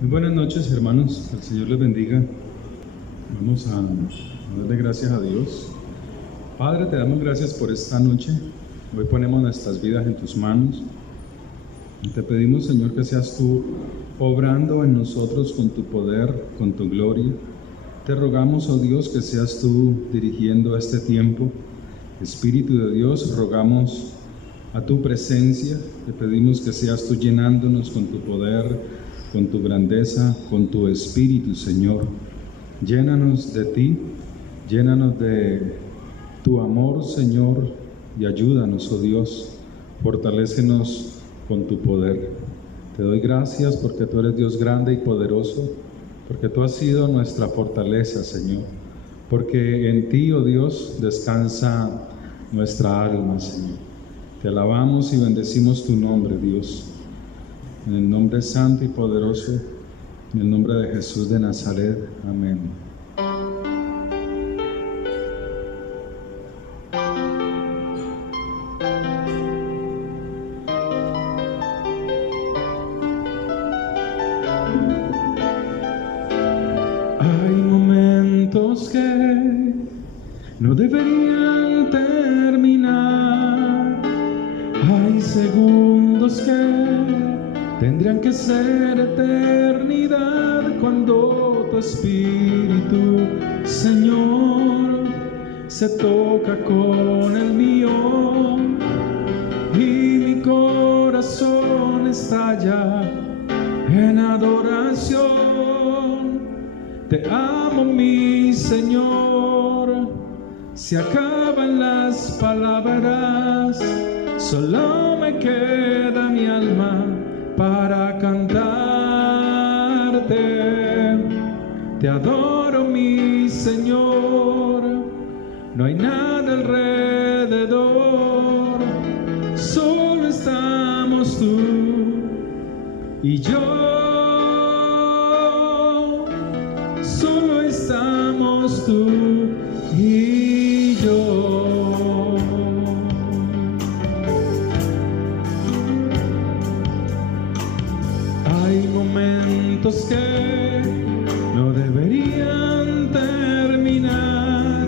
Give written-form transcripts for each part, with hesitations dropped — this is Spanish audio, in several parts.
Muy buenas noches, hermanos. Que el Señor les bendiga. Vamos a darle gracias a Dios. Padre, te damos gracias por esta noche. Hoy ponemos nuestras vidas en tus manos. Y te pedimos, Señor, que seas tú obrando en nosotros con tu poder, con tu gloria. Te rogamos, oh Dios, que seas tú dirigiendo este tiempo. Espíritu de Dios, rogamos a tu presencia. Te pedimos que seas tú llenándonos con tu poder, con tu grandeza, con tu espíritu, Señor. Llénanos de ti, llénanos de tu amor, Señor, y ayúdanos, oh Dios. Fortalécenos con tu poder. Te doy gracias porque tú eres Dios grande y poderoso, porque tú has sido nuestra fortaleza, Señor. Porque en ti, oh Dios, descansa nuestra alma, Señor. Te alabamos y bendecimos tu nombre, Dios. En el nombre santo y poderoso, en el nombre de Jesús de Nazaret. Amén. Hay momentos que no deberían terminar. Hay segundos que tendrían que ser eternidad cuando tu espíritu, Señor, se toca con el mío y mi corazón estalla en adoración. Te amo, mi Señor. Se acaban las palabras, solo me queda mi alma para cantarte. Te adoro, mi Señor. No hay nada alrededor, solo estamos tú y yo. Solo estamos tú y yo. Hay momentos que no deberían terminar.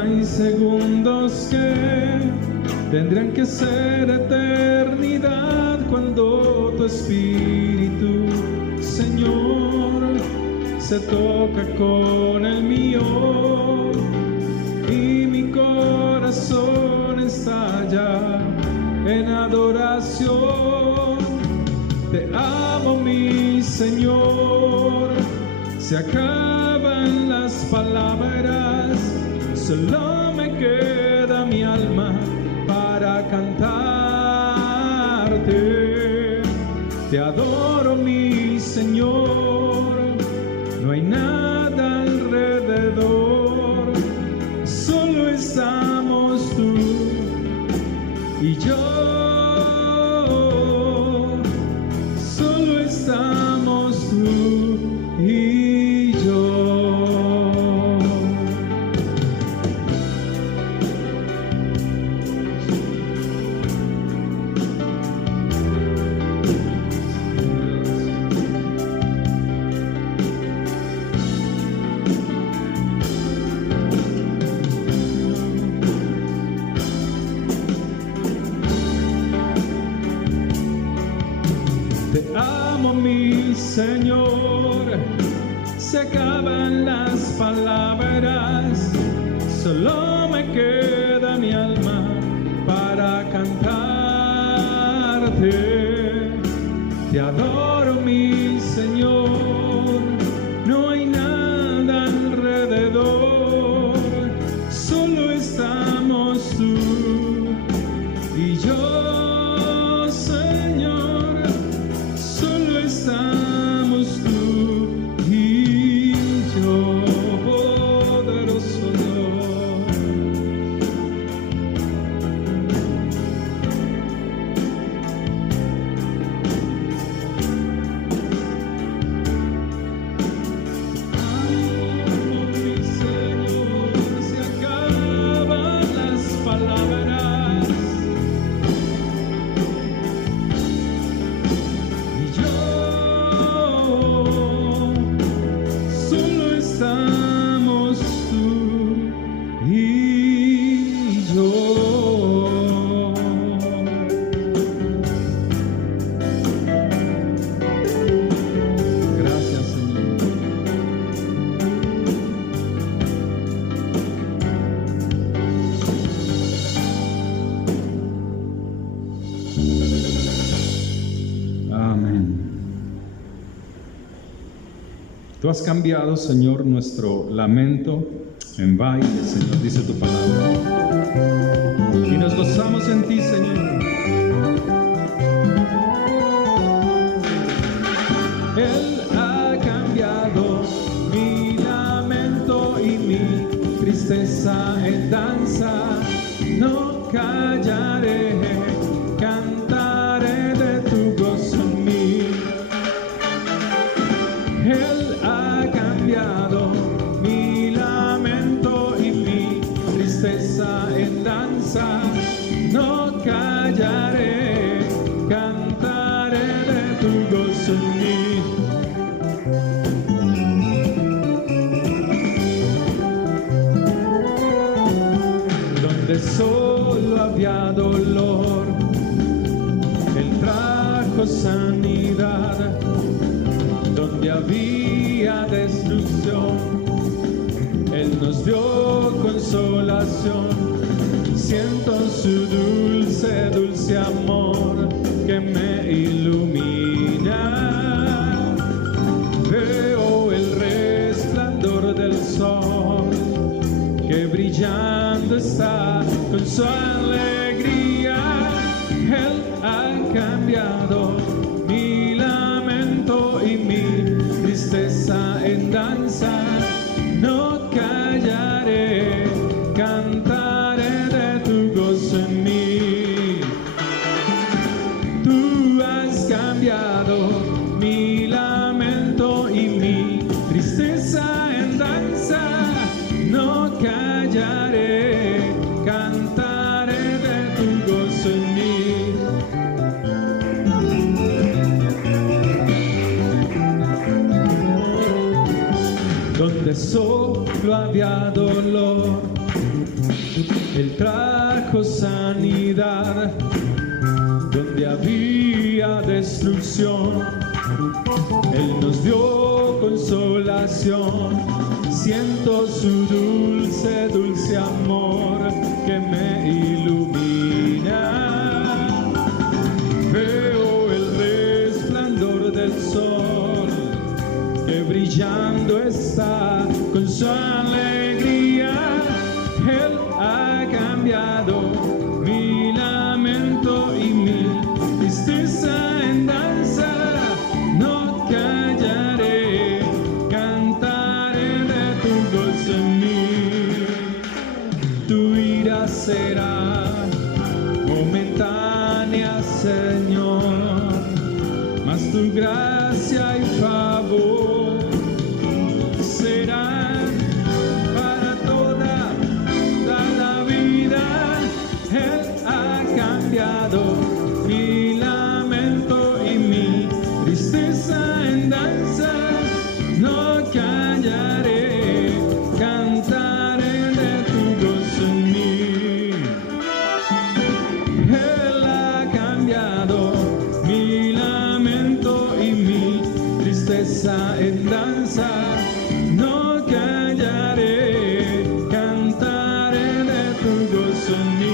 Hay segundos que tendrían que ser eternidad cuando tu espíritu, Señor, se toca con el mío y mi corazón estalla en adoración. Te amo, mi Señor. Se acaban las palabras, solo me queda mi alma para cantarte. Te adoro, mi Señor. No hay nada alrededor, solo estamos tú y yo. Solo estamos tú y yo. Te amo, mi Señor. Se acaban las palabras, solo me queda mi alma para cantarte. Te adoro, mi Señor. No hay nada alrededor, solo estamos tú y yo, Señor. Solo estamos tú y yo, poderoso Dios. Tú has cambiado, Señor, nuestro lamento en baile, Señor, dice tu palabra. Y nos gozamos en ti, Señor. Él ha cambiado mi lamento y mi tristeza en danza. No callaré, cantaré de tu gozo en mí. Él ha cambiado mi lamento y mi tristeza en danza. No callaré, cantaré de tu gozo en mí. Donde solo había dolor, Él trajo sanidad. Donde había destrucción, Él nos dio consolación. Siento su dulce, dulce amor que me ilumina. Veo el resplandor del sol que brillando está con su alegría. Él ha cambiado mi lamento y mi tristeza en danza. No callaré, cantaré de tu gozo en mí. Tú has cambiado mi lamento y mi tristeza en danza. No callaré, cantaré de tu gozo en mí. Donde solo había dolor, Él trajo sanidad. Donde había destrucción, Él nos dio consolación. Siento su dulce, dulce amor que me ilumina. Veo el resplandor del sol que brillando está con su alegría. Él ha cambiado mi lamento y mi tristeza en danza. No callaré, cantaré de tu gozo en mí. Tu ira será momentánea, Señor, mas tu gracia y favor serán para toda la vida. Él ha cambiado mi lamento y mi tristeza en danza. No callaré, cantaré de tu gozo en mí. Él ha cambiado mi lamento y mi tristeza en danza. No callaré, cantaré de tu gozo en mí.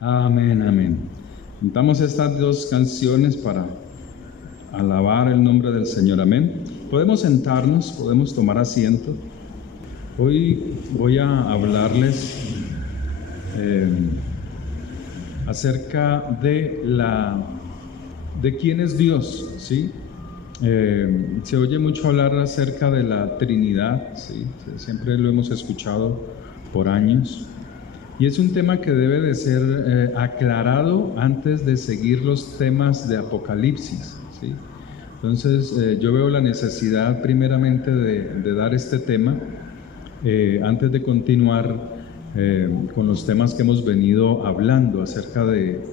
Amén, amén. Cantamos estas dos canciones para alabar el nombre del Señor. Amén. Podemos sentarnos, podemos tomar asiento. Hoy voy a hablarles acerca de quién es Dios, ¿sí? Se oye mucho hablar acerca de la Trinidad, ¿sí? Siempre lo hemos escuchado por años. Y es un tema que debe de ser aclarado antes de seguir los temas de Apocalipsis, ¿sí? Entonces yo veo la necesidad primeramente de dar este tema antes de continuar con los temas que hemos venido hablando acerca de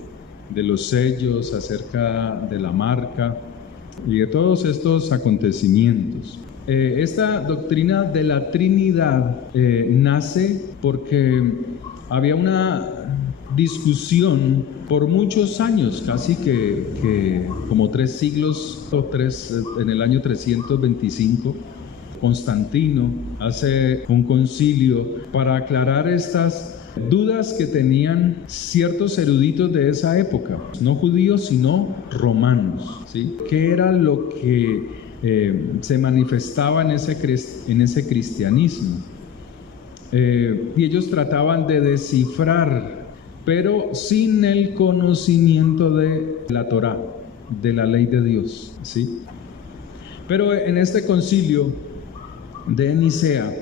los sellos, acerca de la marca y de todos estos acontecimientos. Esta doctrina de la Trinidad nace porque había una discusión por muchos años, casi que como 3 siglos o 3, en el año 325. Constantino hace un concilio para aclarar estas dudas que tenían ciertos eruditos de esa época, no judíos sino romanos, ¿sí? ¿Qué era lo que se manifestaba en ese cristianismo? Y ellos trataban de descifrar, pero sin el conocimiento de la Torá, de la ley de Dios, ¿sí? Pero en este concilio de Nicea,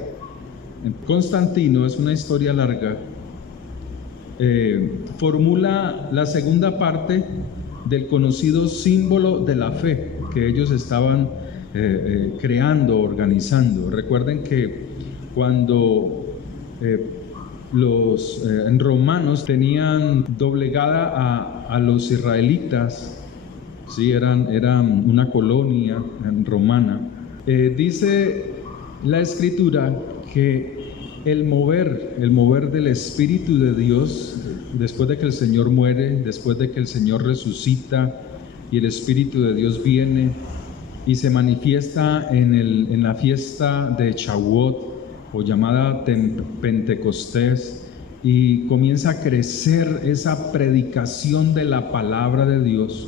Constantino, es una historia larga, formula la segunda parte del conocido símbolo de la fe que ellos estaban creando, organizando. Recuerden que cuando los romanos tenían doblegada a los israelitas, ¿sí? Eran una colonia romana, dice la Escritura que el mover del Espíritu de Dios, después de que el Señor muere, después de que el Señor resucita y el Espíritu de Dios viene y se manifiesta en la fiesta de Shavuot, o llamada Pentecostés, y comienza a crecer esa predicación de la palabra de Dios,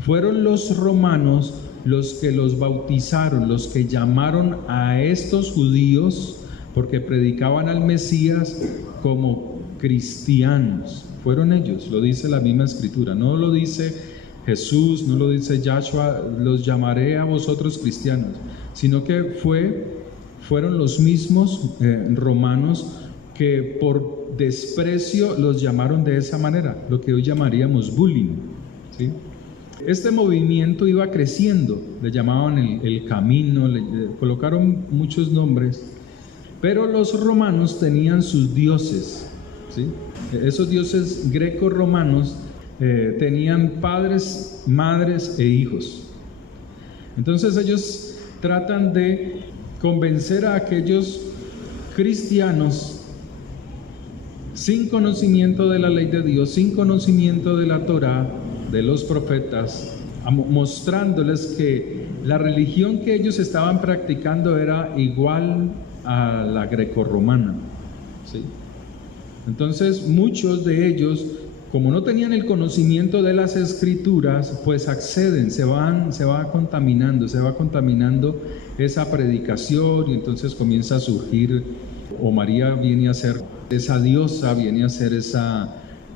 fueron los romanos los que los bautizaron, los que llamaron a estos judíos, porque predicaban al Mesías, como cristianos. Fueron ellos, lo dice la misma Escritura, no lo dice Jesús, no lo dice Yahshua, los llamaré a vosotros cristianos, sino que fueron los mismos romanos que por desprecio los llamaron de esa manera, lo que hoy llamaríamos bullying, ¿sí? Este movimiento iba creciendo, le llamaban el camino, le colocaron muchos nombres, pero los romanos tenían sus dioses, ¿sí? Esos dioses greco-romanos tenían padres, madres e hijos. Entonces ellos tratan de convencer a aquellos cristianos sin conocimiento de la ley de Dios, sin conocimiento de la Torá, de los profetas, mostrándoles que la religión que ellos estaban practicando era igual a la grecorromana, ¿sí? Entonces muchos de ellos, como no tenían el conocimiento de las Escrituras, pues acceden, se va contaminando esa predicación, y entonces comienza a surgir, o María viene a ser esa diosa, viene a ser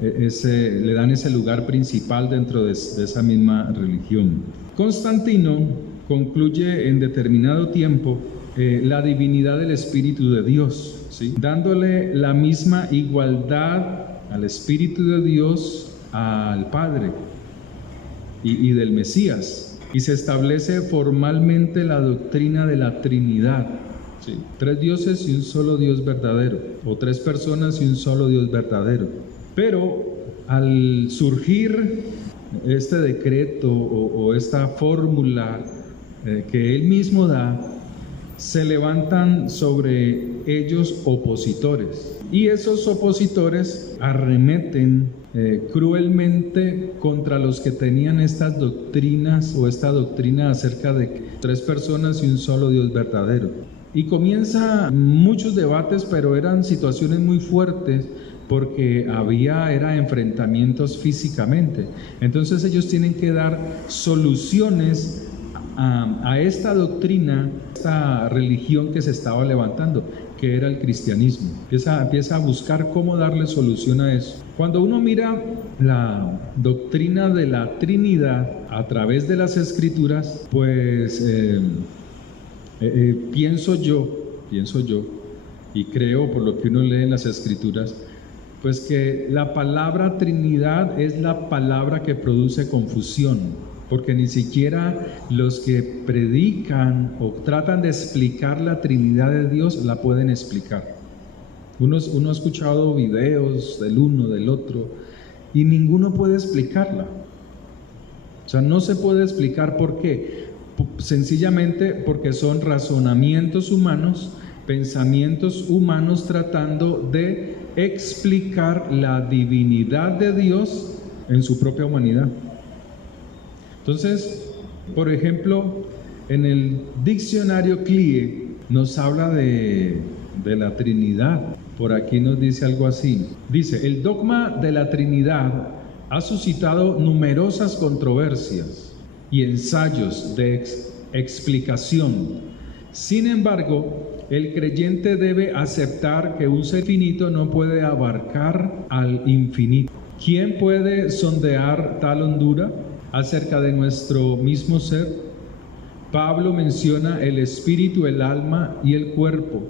le dan ese lugar principal dentro de esa misma religión. Constantino concluye en determinado tiempo la divinidad del Espíritu de Dios, ¿sí? Dándole la misma igualdad al Espíritu de Dios, al Padre y del Mesías, y se establece formalmente la doctrina de la Trinidad, ¿sí? 3 dioses y un solo Dios verdadero, o 3 personas y un solo Dios verdadero. Pero al surgir este decreto o esta fórmula que él mismo da, se levantan sobre ellos opositores, y esos opositores arremeten cruelmente contra los que tenían estas doctrinas, o esta doctrina acerca de 3 personas y un solo Dios verdadero. Y comienza muchos debates, pero eran situaciones muy fuertes, porque era enfrentamientos físicamente. Entonces ellos tienen que dar soluciones a esta doctrina, esta religión que se estaba levantando, que era el cristianismo. Empieza a buscar cómo darle solución a eso. Cuando uno mira la doctrina de la Trinidad a través de las Escrituras, pues pienso yo, y creo por lo que uno lee en las Escrituras, pues que la palabra Trinidad es la palabra que produce confusión, porque ni siquiera los que predican o tratan de explicar la Trinidad de Dios la pueden explicar. Uno ha escuchado videos del uno, del otro, y ninguno puede explicarla. O sea, no se puede explicar por qué. sencillamente porque son razonamientos humanos, pensamientos humanos tratando de explicar la divinidad de Dios en su propia humanidad. Entonces, por ejemplo, en el diccionario CLIE nos habla de la Trinidad. Por aquí nos dice algo así. Dice, el dogma de la Trinidad ha suscitado numerosas controversias y ensayos de explicación. Sin embargo, el creyente debe aceptar que un ser finito no puede abarcar al infinito. ¿Quién puede sondear tal hondura acerca de nuestro mismo ser? Pablo menciona el espíritu, el alma y el cuerpo,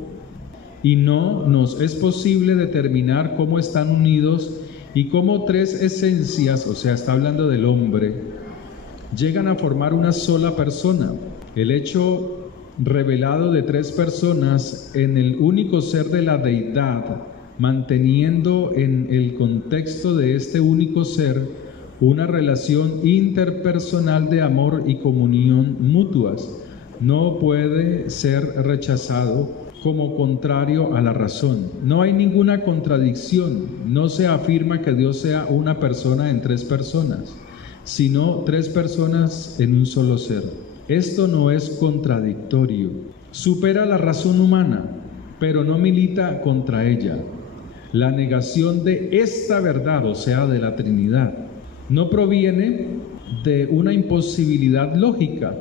y no nos es posible determinar cómo están unidos y cómo tres esencias, o sea, está hablando del hombre, llegan a formar una sola persona. El hecho revelado de tres personas en el único ser de la deidad, manteniendo en el contexto de este único ser una relación interpersonal de amor y comunión mutuas, no puede ser rechazado como contrario a la razón. No hay ninguna contradicción, no se afirma que Dios sea una persona en tres personas, sino tres personas en un solo ser. Esto no es contradictorio, supera la razón humana, pero no milita contra ella. La negación de esta verdad, o sea, de la Trinidad, no proviene de una imposibilidad lógica.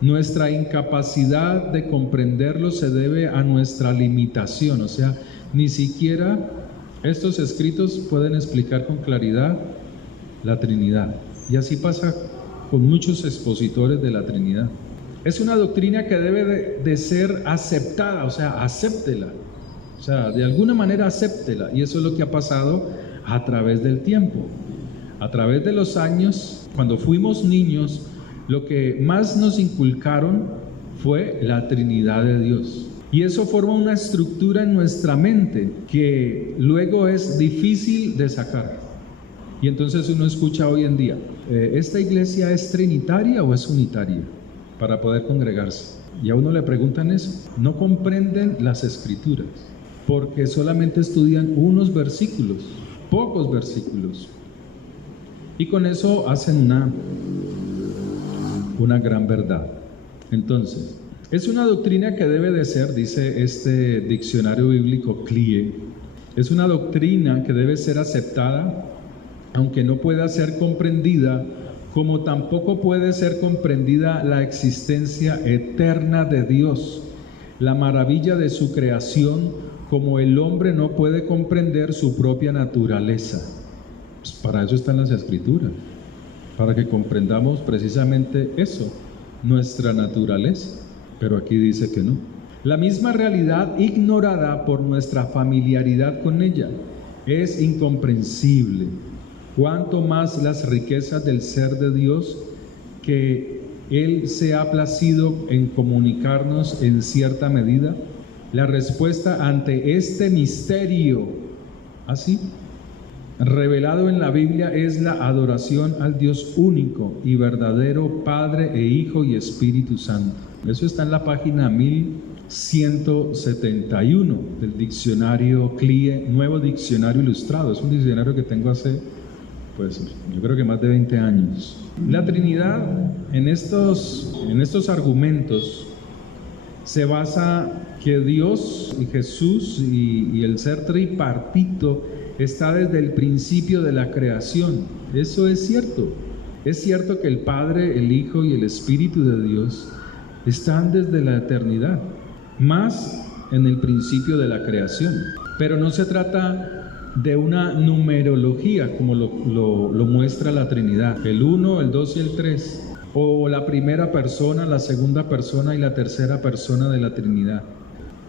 Nuestra incapacidad de comprenderlo se debe a nuestra limitación, o sea, ni siquiera estos escritos pueden explicar con claridad la Trinidad. Y así pasa con muchos expositores de la Trinidad. Es una doctrina que debe de ser aceptada, o sea, acéptela. O sea, de alguna manera acéptela. Y eso es lo que ha pasado a través del tiempo. A través de los años, cuando fuimos niños, lo que más nos inculcaron fue la Trinidad de Dios. Y eso forma una estructura en nuestra mente que luego es difícil de sacar. Y entonces uno escucha hoy en día, ¿esta iglesia es trinitaria o es unitaria? Para poder congregarse. Y a uno le preguntan eso. No comprenden las escrituras, porque solamente estudian unos versículos, pocos versículos. Y con eso hacen una gran verdad. Entonces, es una doctrina que debe de ser, dice este diccionario bíblico CLIE, es una doctrina que debe ser aceptada, aunque no pueda ser comprendida, como tampoco puede ser comprendida la existencia eterna de Dios, la maravilla de su creación, como el hombre no puede comprender su propia naturaleza. Pues para eso están las escrituras, para que comprendamos precisamente eso, nuestra naturaleza, pero aquí dice que no. La misma realidad ignorada por nuestra familiaridad con ella es incomprensible. Cuanto más las riquezas del ser de Dios, que Él se ha placido en comunicarnos en cierta medida. La respuesta ante este misterio, así, revelado en la Biblia, es la adoración al Dios único y verdadero, Padre e Hijo y Espíritu Santo. Eso está en la página 1171 del diccionario CLIE, Nuevo Diccionario Ilustrado. Es un diccionario que tengo hace, pues, yo creo que más de 20 años. La Trinidad, en estos argumentos, se basa que Dios y Jesús y el ser tripartito está desde el principio de la creación. Eso es cierto. Es cierto que el Padre, el Hijo y el Espíritu de Dios están desde la eternidad, más en el principio de la creación. Pero no se trata de una numerología como lo muestra la Trinidad, el 1, el 2 y el 3, o la primera persona, la segunda persona y la tercera persona de la Trinidad.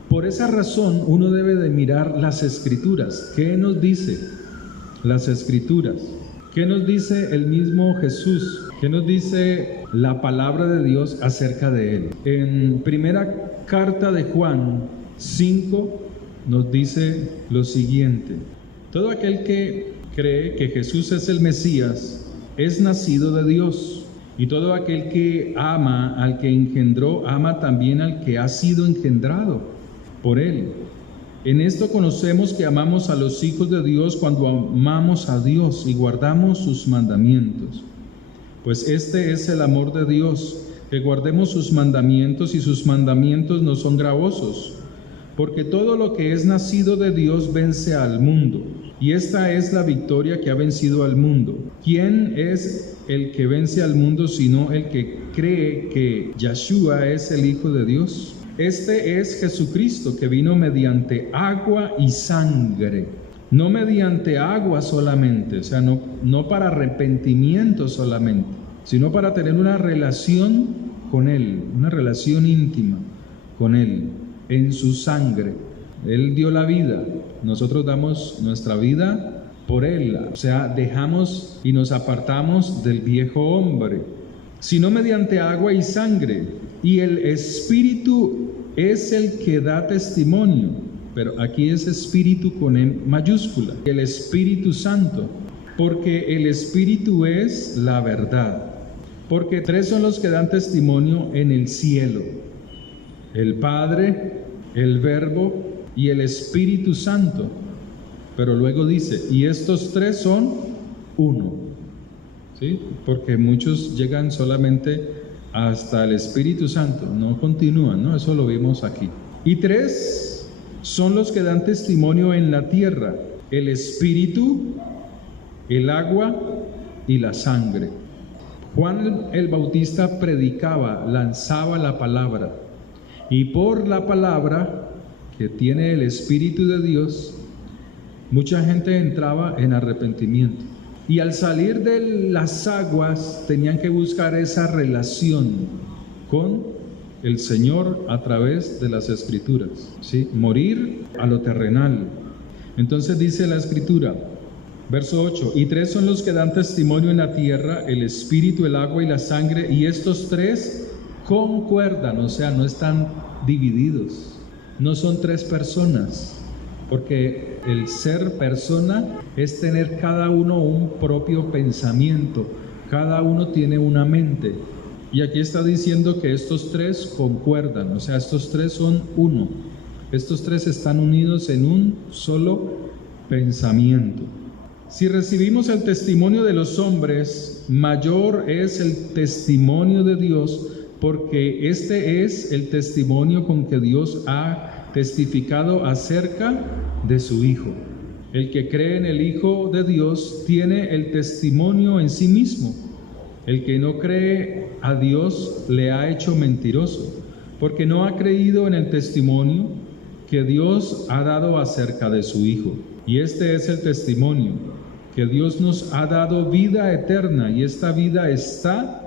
Por esa razón uno debe de mirar las Escrituras. ¿Qué nos dice las Escrituras? ¿Qué nos dice el mismo Jesús? ¿Qué nos dice la palabra de Dios acerca de Él? En primera carta de Juan 5 nos dice lo siguiente: todo aquel que cree que Jesús es el Mesías es nacido de Dios, Y todo aquel que ama al que engendró, ama también al que ha sido engendrado por él. En esto conocemos que amamos a los hijos de Dios cuando amamos a Dios y guardamos sus mandamientos. Pues este es el amor de Dios, que guardemos sus mandamientos, y sus mandamientos no son gravosos, porque todo lo que es nacido de Dios vence al mundo, y esta es la victoria que ha vencido al mundo. ¿Quién es el que vence al mundo sino el que cree que Yeshua es el Hijo de Dios? Este es Jesucristo, que vino mediante agua y sangre, no mediante agua solamente, o sea, no para arrepentimiento solamente, sino para tener una relación con Él, una relación íntima con Él, en su sangre. Él dio la vida, nosotros damos nuestra vida por Él, o sea, dejamos y nos apartamos del viejo hombre, sino mediante agua y sangre. Y el Espíritu es el que da testimonio, pero aquí es Espíritu con E mayúscula, el Espíritu Santo, porque el Espíritu es la verdad. Porque tres son los que dan testimonio en el cielo: el Padre, el Verbo y el Espíritu Santo. Pero luego dice, y estos tres son uno, ¿sí? Porque muchos llegan solamente hasta el Espíritu Santo, no continúan, ¿no? Eso lo vimos aquí. Y tres son los que dan testimonio en la tierra: el Espíritu, el agua y la sangre. Juan el Bautista predicaba, lanzaba la palabra, y por la palabra que tiene el Espíritu de Dios, mucha gente entraba en arrepentimiento. Y al salir de las aguas tenían que buscar esa relación con el Señor a través de las Escrituras, ¿sí? Morir a lo terrenal. Entonces dice la Escritura, verso 8, y tres son los que dan testimonio en la tierra: el Espíritu, el agua y la sangre, y estos tres concuerdan, o sea, no están divididos, no son tres personas, porque el ser persona es tener cada uno un propio pensamiento, cada uno tiene una mente, y aquí está diciendo que estos tres concuerdan, o sea, estos tres son uno, estos tres están unidos en un solo pensamiento. Si recibimos el testimonio de los hombres, mayor es el testimonio de Dios, porque este es el testimonio con que Dios ha testificado acerca de su Hijo. El que cree en el Hijo de Dios tiene el testimonio en sí mismo. El que no cree a Dios le ha hecho mentiroso, porque no ha creído en el testimonio que Dios ha dado acerca de su Hijo. Y este es el testimonio, que Dios nos ha dado vida eterna, y esta vida está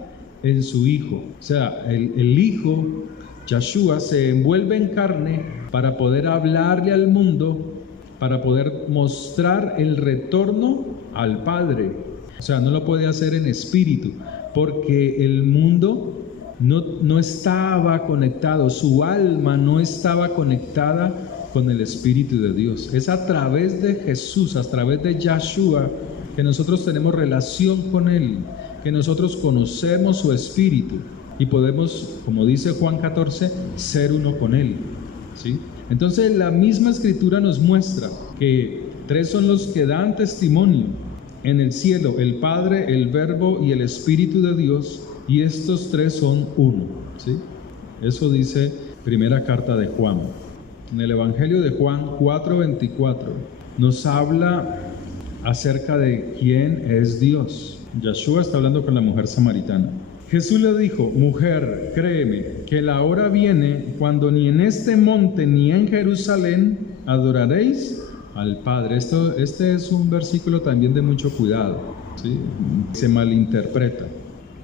en su Hijo. O sea, el Hijo, Yeshua, se envuelve en carne para poder hablarle al mundo, para poder mostrar el retorno al Padre. O sea, no lo puede hacer en espíritu, porque el mundo no estaba conectado, su alma no estaba conectada con el Espíritu de Dios. Es a través de Jesús, a través de Yeshua, que nosotros tenemos relación con Él, que nosotros conocemos su Espíritu y podemos, como dice Juan 14, ser uno con Él, ¿sí? Entonces la misma Escritura nos muestra que tres son los que dan testimonio en el cielo: el Padre, el Verbo y el Espíritu de Dios, y estos tres son uno, ¿sí? Eso dice primera carta de Juan. En el Evangelio de Juan 4:24 nos habla acerca de quién es Dios. Yeshua está hablando con la mujer samaritana. Jesús le dijo: mujer, créeme que la hora viene cuando ni en este monte ni en Jerusalén adoraréis al Padre. Este es un versículo también de mucho cuidado, ¿sí? Se malinterpreta,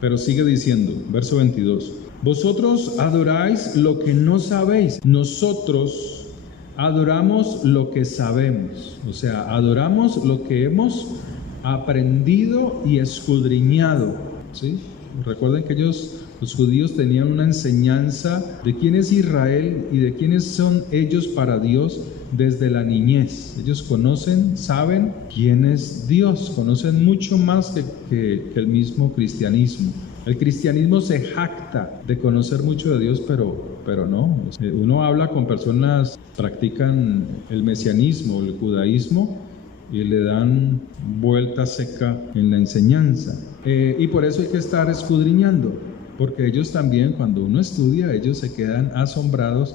pero sigue diciendo, verso 22, vosotros adoráis lo que no sabéis, nosotros adoramos lo que sabemos. O sea, adoramos lo que hemos aprendido y escudriñado, ¿sí? Recuerden que los judíos tenían una enseñanza de quién es Israel y de quiénes son ellos para Dios desde la niñez. Ellos conocen, saben quién es Dios, conocen mucho más que el mismo cristianismo. El cristianismo se jacta de conocer mucho de Dios, pero no. Uno habla con personas que practican el mesianismo, el judaísmo, y le dan vuelta seca en la enseñanza. Y por eso hay que estar escudriñando, porque ellos también, cuando uno estudia, ellos se quedan asombrados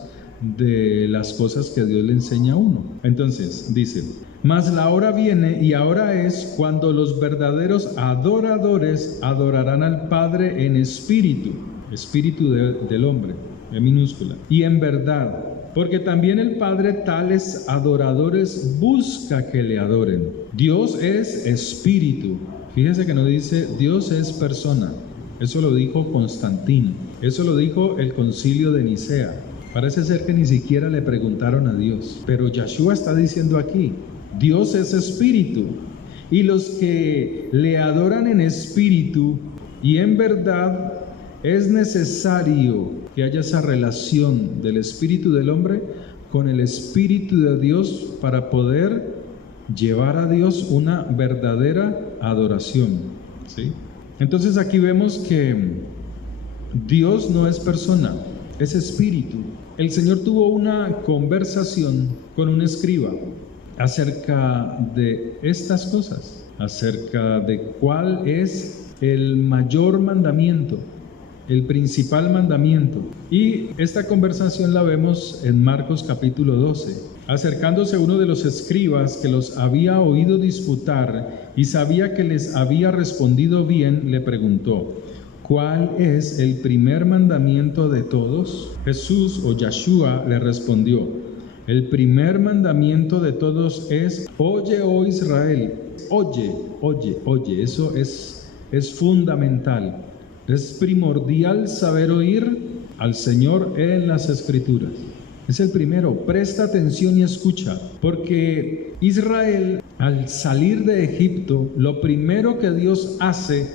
de las cosas que Dios le enseña a uno. Entonces, dice: mas la hora viene y ahora es cuando los verdaderos adoradores adorarán al Padre en espíritu del hombre, en minúscula, y en verdad, porque también el Padre tales adoradores busca que le adoren. Dios es espíritu. Fíjese que no dice Dios es persona. Eso lo dijo Constantino. Eso lo dijo el Concilio de Nicea. Parece ser que ni siquiera le preguntaron a Dios. Pero Yeshua está diciendo aquí: Dios es espíritu, y los que le adoran en espíritu y en verdad, es necesario que haya esa relación del espíritu del hombre con el espíritu de Dios para poder llevar a Dios una verdadera adoración, ¿sí? Entonces aquí vemos que Dios no es persona, es espíritu. El Señor tuvo una conversación con un escriba acerca de estas cosas, acerca de cuál es el mayor mandamiento, el principal mandamiento. Y esta conversación la vemos en Marcos capítulo 12. Acercándose uno de los escribas que los había oído disputar y sabía que les había respondido bien, le preguntó: ¿cuál es el primer mandamiento de todos? Jesús o Yeshua le respondió: el primer mandamiento de todos es: oye, oh Israel, oye, oye, oye. Eso es fundamental. Es primordial saber oír al Señor en las Escrituras. Es el primero. Presta atención y escucha, porque Israel, al salir de Egipto, lo primero que Dios hace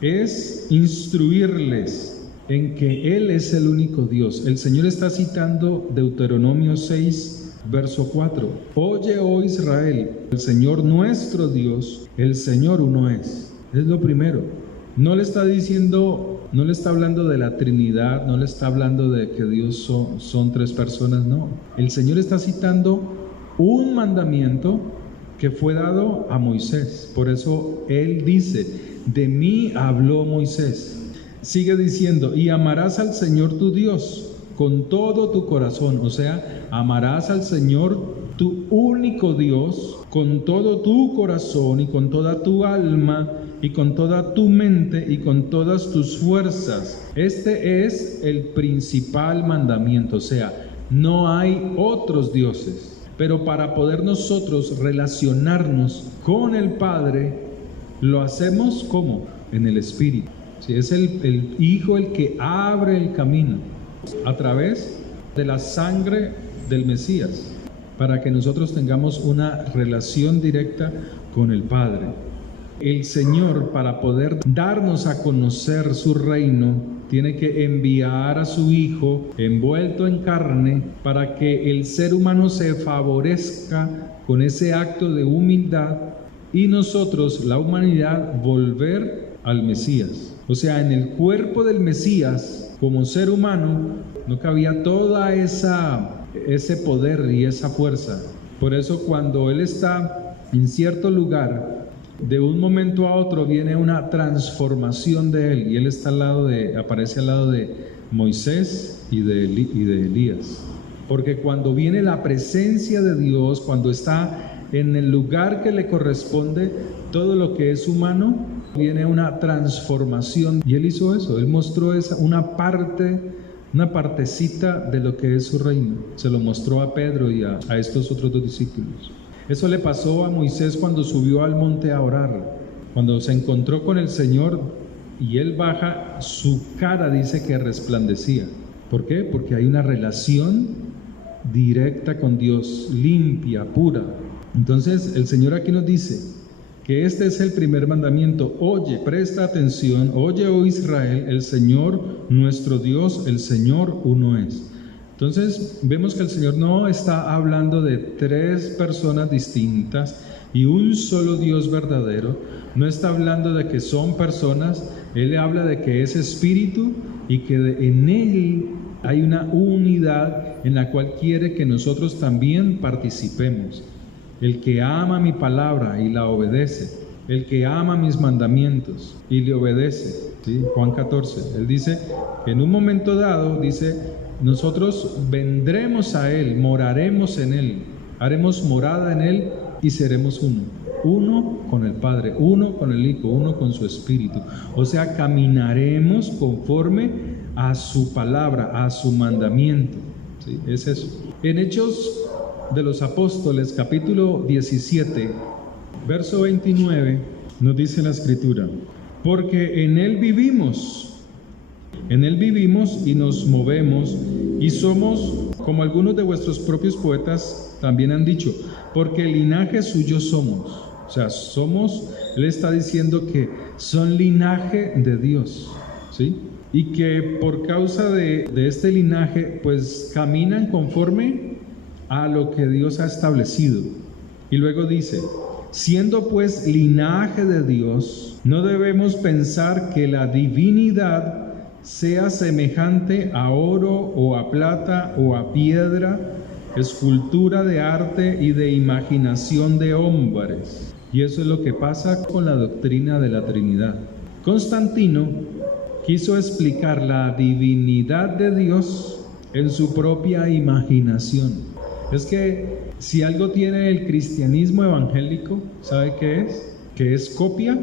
es instruirles en que Él es el único Dios. El Señor está citando Deuteronomio 6, verso 4. Oye, oh Israel, el Señor nuestro Dios, el Señor uno es. Es lo primero. No le está diciendo, no le está hablando de la Trinidad, no le está hablando de que Dios son tres personas, no. El Señor está citando un mandamiento que fue dado a Moisés. Por eso Él dice: de mí habló Moisés. Sigue diciendo: y amarás al Señor tu Dios con todo tu corazón. O sea, amarás al Señor tu único Dios con todo tu corazón y con toda tu alma y con toda tu mente y con todas tus fuerzas. Este es el principal mandamiento. O sea, no hay otros dioses. Pero para poder nosotros relacionarnos con el Padre, lo hacemos ¿cómo? En el Espíritu. Sí, es el Hijo el que abre el camino a través de la sangre del Mesías, para que nosotros tengamos una relación directa con el Padre. El Señor, para poder darnos a conocer su reino, tiene que enviar a su Hijo envuelto en carne para que el ser humano se favorezca con ese acto de humildad y nosotros, la humanidad, volver al Mesías. O sea, en el cuerpo del Mesías, como ser humano, no cabía toda ese poder y esa fuerza. Por eso cuando Él está en cierto lugar, de un momento a otro viene una transformación de Él, y Él está aparece al lado de Moisés y de Elías. Porque cuando viene la presencia de Dios, cuando está en el lugar que le corresponde, todo lo que es humano, viene una transformación. Y Él hizo eso, Él mostró una partecita de lo que es su reino. Se lo mostró a Pedro y a estos otros dos discípulos. Eso le pasó a Moisés cuando subió al monte a orar. Cuando se encontró con el Señor y él baja, su cara dice que resplandecía. ¿Por qué? Porque hay una relación directa con Dios, limpia, pura. Entonces el Señor aquí nos dice que este es el primer mandamiento. Oye, presta atención, oye, oh Israel, el Señor nuestro Dios, el Señor uno es. Entonces vemos que el Señor no está hablando de tres personas distintas y un solo Dios verdadero. No está hablando de que son personas, Él habla de que es espíritu y que en Él hay una unidad en la cual quiere que nosotros también participemos. El que ama mi palabra y la obedece, el que ama mis mandamientos y le obedece, ¿sí? Juan 14, Él dice que en un momento dado, dice, nosotros vendremos a Él, moraremos en Él, haremos morada en Él y seremos uno. Uno con el Padre, uno con el Hijo, uno con su Espíritu. O sea, caminaremos conforme a su palabra, a su mandamiento. ¿Sí? Es eso. En Hechos de los Apóstoles, capítulo 17, verso 29, nos dice la Escritura: porque en Él vivimos y nos movemos y somos, como algunos de vuestros propios poetas también han dicho, porque el linaje suyo somos. O sea, somos, Él está diciendo que son linaje de Dios, ¿sí? Y que por causa de este linaje, pues caminan conforme a lo que Dios ha establecido. Y luego dice: siendo pues linaje de Dios, no debemos pensar que la divinidad sea semejante a oro o a plata o a piedra, escultura de arte y de imaginación de hombres. Y eso es lo que pasa con la doctrina de la Trinidad. Constantino quiso explicar la divinidad de Dios en su propia imaginación. Es que si algo tiene el cristianismo evangélico, ¿sabe qué es? Que es copia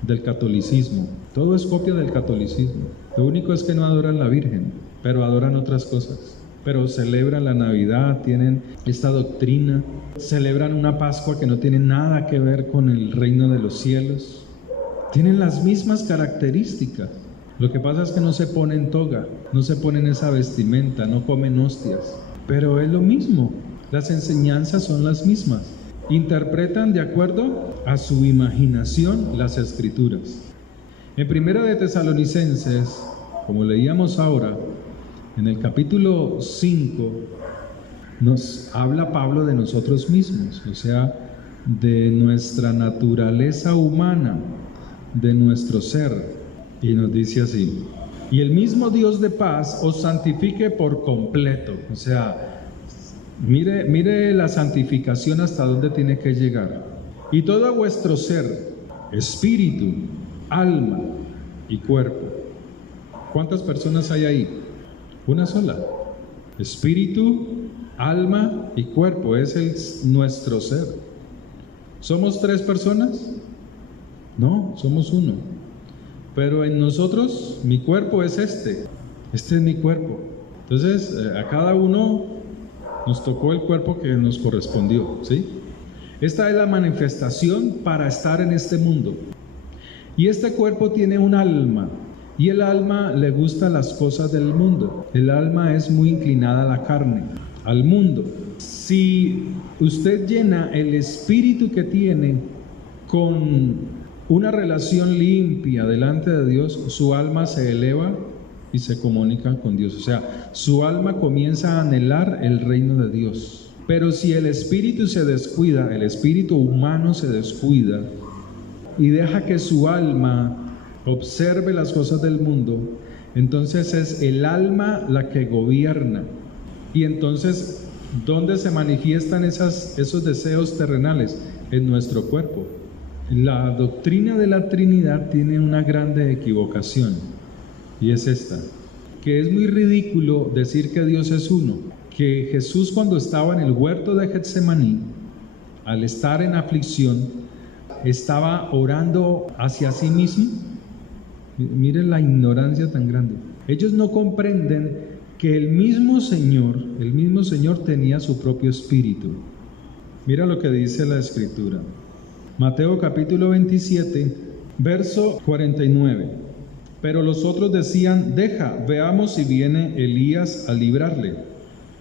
del catolicismo. Todo es copia del catolicismo. Lo único es que no adoran la Virgen, pero adoran otras cosas. Pero celebran la Navidad, tienen esta doctrina, celebran una Pascua que no tiene nada que ver con el reino de los cielos. Tienen las mismas características. Lo que pasa es que no se ponen toga, no se ponen esa vestimenta, no comen hostias. Pero es lo mismo, las enseñanzas son las mismas. Interpretan de acuerdo a su imaginación las Escrituras. En Primera de Tesalonicenses, como leíamos ahora, en el capítulo 5, nos habla Pablo de nosotros mismos, o sea, de nuestra naturaleza humana, de nuestro ser, y nos dice así: y el mismo Dios de paz os santifique por completo. O sea, mire la santificación hasta dónde tiene que llegar. Y todo vuestro ser, espíritu, alma y cuerpo. ¿Cuántas personas hay ahí? Una sola. Espíritu, alma y cuerpo, es nuestro ser. ¿Somos 3 personas? No, somos uno. Pero en nosotros, mi cuerpo es este es mi cuerpo. Entonces, a cada uno nos tocó el cuerpo que nos correspondió, ¿sí? Esta es la manifestación para estar en este mundo. Y este cuerpo tiene un alma. Y el alma le gustan las cosas del mundo. El alma es muy inclinada a la carne, al mundo. Si usted llena el espíritu que tiene con una relación limpia delante de Dios, su alma se eleva y se comunica con Dios. O sea, su alma comienza a anhelar el reino de Dios. Pero si el espíritu se descuida, el espíritu humano se descuida y deja que su alma observe las cosas del mundo, entonces es el alma la que gobierna. Y entonces, ¿dónde se manifiestan esos deseos terrenales? En nuestro cuerpo. La doctrina de la Trinidad tiene una grande equivocación, y es esta: que es muy ridículo decir que Dios es uno, que Jesús, cuando estaba en el huerto de Getsemaní, al estar en aflicción, estaba orando hacia sí mismo. Miren la ignorancia tan grande. Ellos no comprenden que el mismo Señor tenía su propio espíritu. Mira lo que dice la Escritura. Mateo capítulo 27, verso 49. Pero los otros decían: deja, veamos si viene Elías a librarle.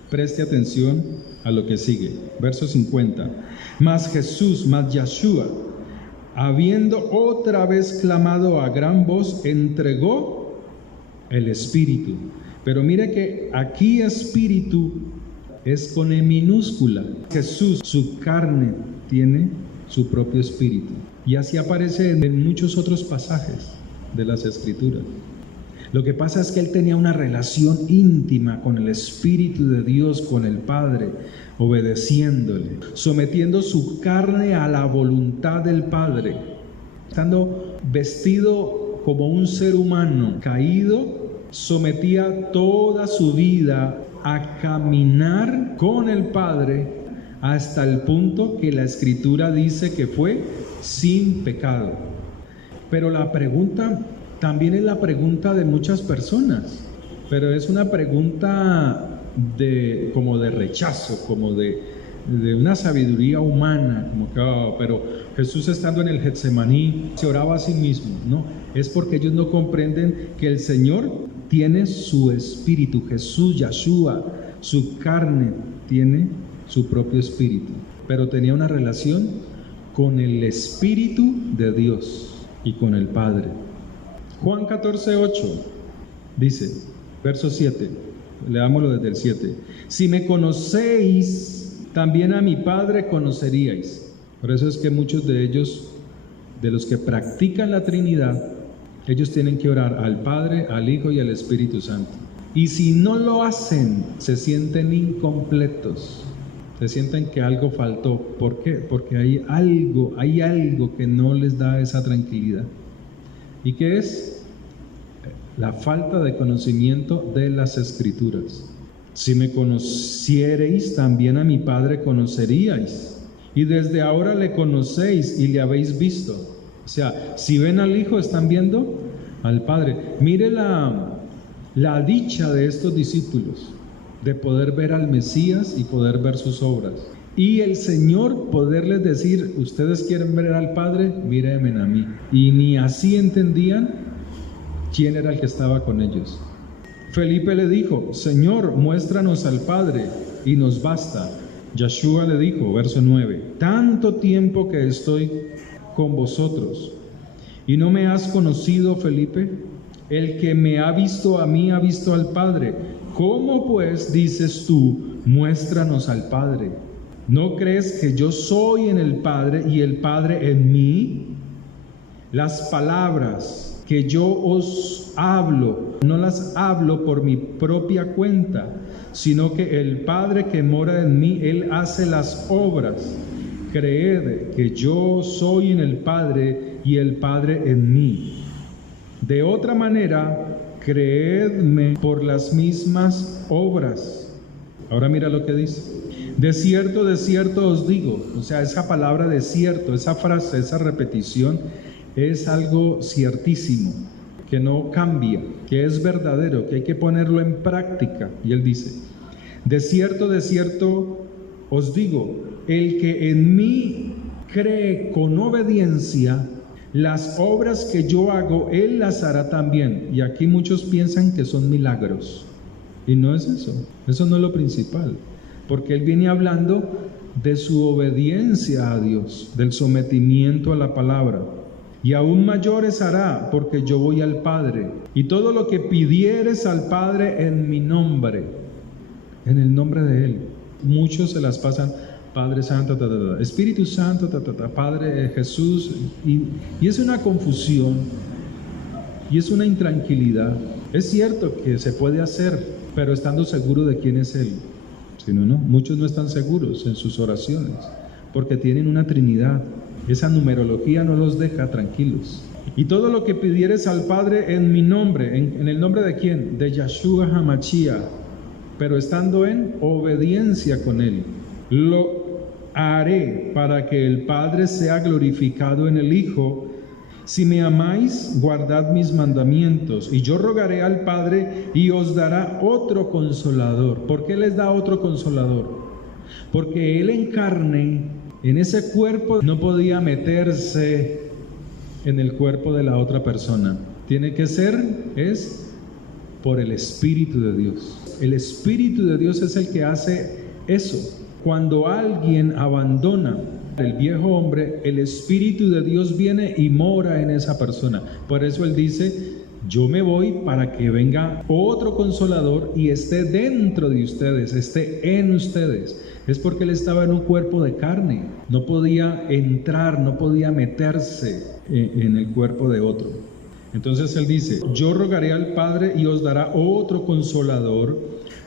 Preste atención a lo que sigue. Verso 50. Mas Yahshua, habiendo otra vez clamado a gran voz, entregó el espíritu. Pero mire que aquí espíritu es con E minúscula. Jesús, su carne, tiene su propio espíritu. Y así aparece en muchos otros pasajes. de las Escrituras. Lo que pasa es que él tenía una relación íntima con el Espíritu de Dios, con el Padre, obedeciéndole, sometiendo su carne a la voluntad del Padre, estando vestido como un ser humano caído, sometía toda su vida a caminar con el Padre hasta el punto que la Escritura dice que fue sin pecado. Pero la pregunta también es la pregunta de muchas personas, pero es una pregunta como de rechazo, como de una sabiduría humana, como que, pero Jesús estando en el Getsemaní se oraba a sí mismo. No, es porque ellos no comprenden que el Señor tiene su espíritu, Jesús, Yahshua, su carne tiene su propio espíritu, pero tenía una relación con el Espíritu de Dios y con el Padre. Juan 14:8 dice, verso 7, leámoslo desde el 7. Si me conocéis, también a mi Padre conoceríais. Por eso es que muchos de ellos, de los que practican la Trinidad, ellos tienen que orar al Padre, al Hijo y al Espíritu Santo. Y si no lo hacen, se sienten incompletos, se sienten que algo faltó. ¿Por qué? Porque hay algo que no les da esa tranquilidad. ¿Y qué es? La falta de conocimiento de las Escrituras. Si me conociereis, también a mi Padre conoceríais. Y desde ahora le conocéis y le habéis visto. O sea, si ven al Hijo, están viendo al Padre. Mire la dicha de estos discípulos, de poder ver al Mesías y poder ver sus obras. Y el Señor poderles decir, ustedes quieren ver al Padre, mírenme a mí. Y ni así entendían quién era el que estaba con ellos. Felipe le dijo, Señor, muéstranos al Padre y nos basta. Yahshua le dijo, verso 9, tanto tiempo que estoy con vosotros y no me has conocido, Felipe. El que me ha visto a mí ha visto al Padre. ¿Cómo pues dices tú, muéstranos al Padre? ¿No crees que yo soy en el Padre y el Padre en mí? Las palabras que yo os hablo, no las hablo por mi propia cuenta, sino que el Padre que mora en mí, Él hace las obras. Creed que yo soy en el Padre y el Padre en mí. De otra manera, creedme por las mismas obras. Ahora mira lo que dice. De cierto os digo, o sea, esa palabra de cierto, esa frase, esa repetición, es algo ciertísimo, que no cambia, que es verdadero, que hay que ponerlo en práctica. Y él dice, de cierto os digo, el que en mí cree con obediencia, las obras que yo hago, él las hará también. Y aquí muchos piensan que son milagros. Y no es eso. Eso no es lo principal. Porque él viene hablando de su obediencia a Dios, del sometimiento a la palabra. Y aún mayores hará, porque yo voy al Padre. Y todo lo que pidieres al Padre en mi nombre, en el nombre de Él. Muchos se las pasan, Padre Santo, Espíritu Santo, Padre Jesús, y es una confusión, y es una intranquilidad. Es cierto que se puede hacer, pero estando seguro de quién es Él. Si no, muchos no están seguros en sus oraciones, porque tienen una Trinidad. Esa numerología no los deja tranquilos. Y todo lo que pidieres al Padre en mi nombre, ¿en el nombre de quién? De Yahshua HaMashiach, pero estando en obediencia con Él, lo haré para que el Padre sea glorificado en el Hijo. Si me amáis, guardad mis mandamientos, y yo rogaré al Padre y os dará otro consolador. ¿Por qué les da otro consolador? Porque Él en carne, en ese cuerpo, no podía meterse en el cuerpo de la otra persona. Tiene que ser, es por el Espíritu de Dios. El Espíritu de Dios es el que hace eso. Cuando alguien abandona el viejo hombre, el Espíritu de Dios viene y mora en esa persona. Por eso Él dice, yo me voy para que venga otro consolador y esté dentro de ustedes, esté en ustedes. Es porque Él estaba en un cuerpo de carne, no podía entrar, no podía meterse en el cuerpo de otro. Entonces Él dice, yo rogaré al Padre y os dará otro consolador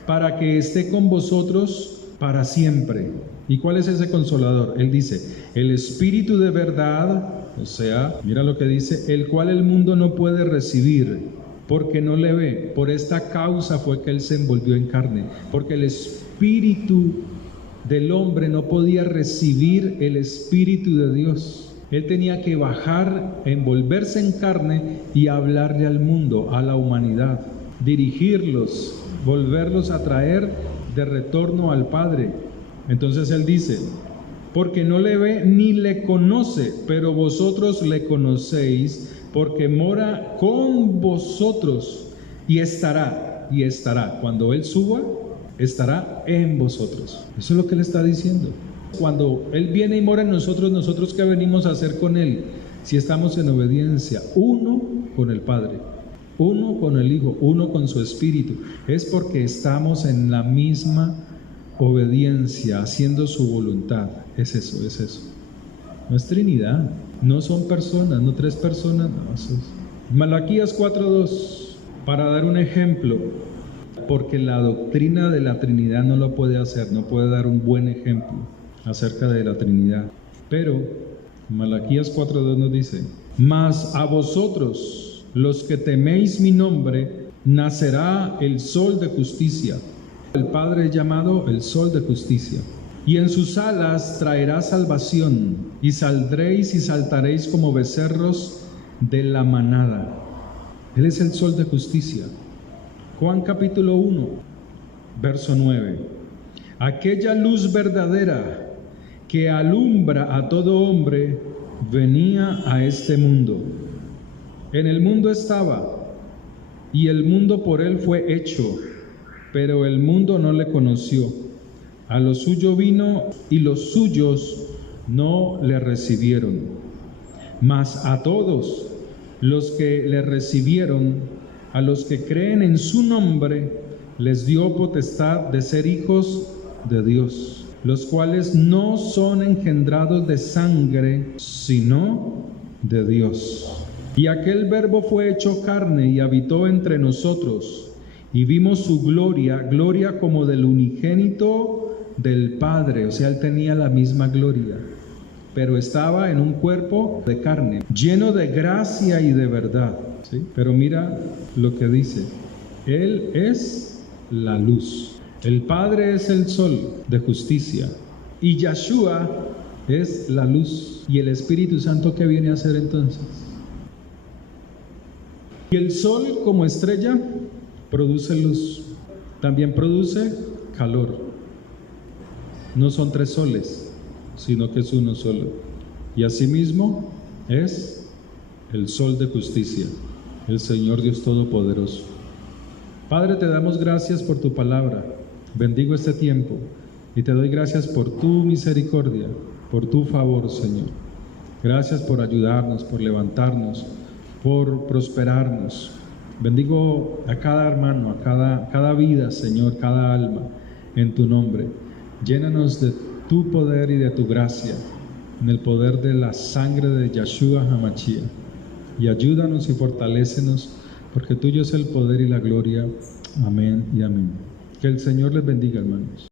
para que esté con vosotros para siempre. ¿Y cuál es ese consolador? Él dice, el Espíritu de verdad, o sea, mira lo que dice, el cual el mundo no puede recibir, porque no le ve. Por esta causa fue que Él se envolvió en carne, porque el Espíritu del hombre no podía recibir el Espíritu de Dios. Él tenía que bajar, envolverse en carne y hablarle al mundo, a la humanidad, dirigirlos, volverlos a traer de retorno al Padre. Entonces Él dice, porque no le ve ni le conoce, pero vosotros le conocéis, porque mora con vosotros y estará. Cuando Él suba, estará en vosotros. Eso es lo que Él está diciendo. Cuando Él viene y mora en nosotros, ¿nosotros qué venimos a hacer con Él? Si estamos en obediencia, uno con el Padre, uno con el Hijo, uno con su Espíritu, es porque estamos en la misma obediencia, haciendo su voluntad. Es eso. No es Trinidad, no son personas, no tres personas, no. Eso es. Malaquías 4:2, para dar un ejemplo, porque la doctrina de la Trinidad no lo puede hacer, no puede dar un buen ejemplo acerca de la Trinidad. Pero Malaquías 4:2 nos dice, mas a vosotros, los que teméis mi nombre, nacerá el sol de justicia. El Padre es llamado el sol de justicia. Y en sus alas traerá salvación, y saldréis y saltaréis como becerros de la manada. Él es el sol de justicia. Juan capítulo 1, verso 9. Aquella luz verdadera que alumbra a todo hombre, venía a este mundo. En el mundo estaba, y el mundo por él fue hecho, pero el mundo no le conoció. A lo suyo vino, y los suyos no le recibieron. Mas a todos los que le recibieron, a los que creen en su nombre, les dio potestad de ser hijos de Dios, los cuales no son engendrados de sangre, sino de Dios. Y aquel Verbo fue hecho carne y habitó entre nosotros, y vimos su gloria, gloria como del unigénito del Padre. O sea, Él tenía la misma gloria, pero estaba en un cuerpo de carne, lleno de gracia y de verdad. ¿Sí? Pero mira lo que dice, Él es la luz. El Padre es el sol de justicia y Yeshua es la luz. ¿Y el Espíritu Santo qué viene a hacer entonces? Y el sol como estrella produce luz, también produce calor. No son tres soles, sino que es uno solo. Y asimismo es el sol de justicia, el Señor Dios Todopoderoso. Padre, te damos gracias por tu palabra. Bendigo este tiempo y te doy gracias por tu misericordia, por tu favor, Señor. Gracias por ayudarnos, por levantarnos, por prosperarnos. Bendigo a cada hermano, a cada vida, Señor, cada alma, en tu nombre. Llénanos de tu poder y de tu gracia, en el poder de la sangre de Yeshua HaMashiach. Y ayúdanos y fortalécenos, porque tuyo es el poder y la gloria. Amén y amén. Que el Señor les bendiga, hermanos.